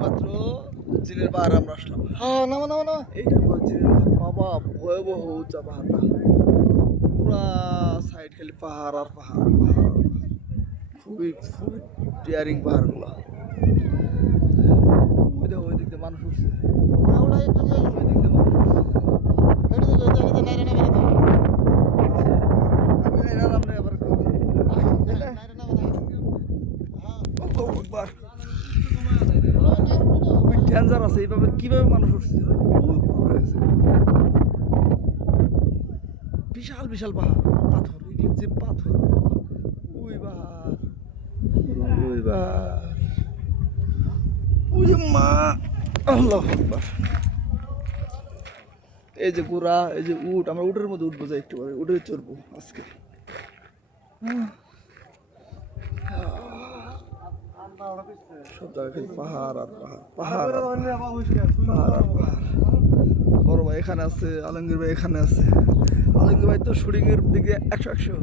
মাত্র জিনের পাহাড়ে আমরা আসলাম। হ্যাঁ নামো নামো নামো। এইটা হলো জিনের পাহাড়। বাবা ভয়াবহ উঁচা পাহাড়টা, পুরা সাইড খালি পাহাড় আর পাহাড় পাহাড় আর পাহাড়। খুবই খুবই টিয়ারিং পাহাড়গুলো। ওই দেখো ওই দিক দিয়ে মানুষ উঠছে, হ্যাঁ ওটা একটু নিয়ে ওই দিক দিয়ে মানুষ উঠছে। হেঁটে দিকে এটা এটা নাইরে নামে দিতে আমি এলাম না আবার কবি। নাইরে নামে না। হ্যাঁ আল্লাহু আকবার। খুবই ডেঞ্জার আছে, এইভাবে কিভাবে মানুষ উঠছে ওই উপরে গেছে। বিশাল বিশাল পাহাড়, পাথর, এগুলো যে পাথর বাবা। ওই পাহাড়, ওই পাহাড়, ওই মা, আল্লাহু আকবার। এই যে গোড়া, এই যে উট, আমরা উটের মধ্যে উঠবো, যাই একটু পরে উঠে চড়বো আজকে। সব জায়গায় খালি পাহাড় আর পাহাড়, পাহাড় আর পাহাড় আর পাহাড়। বড় ভাই এখানে আছে, আলমগীর ভাই এখানে আছে। আলমগীর ভাই তো শুটিং এর দিকে 100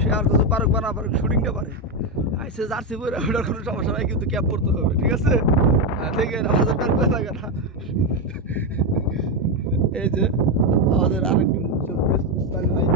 সে আর কিছু পারুক বা না পারুক, শুটিংটা পারে। আইসে জার্সি পরে ওটার কোনো সমস্যা নাই, কিন্তু ক্যাপ পরতে হবে, ঠিক আছে? হ্যাঁ ঠিক আছে, আমাদের প্যান্ট পরে থাকে না। এই যে আমাদের আরেকটি ইসলাম ভাই,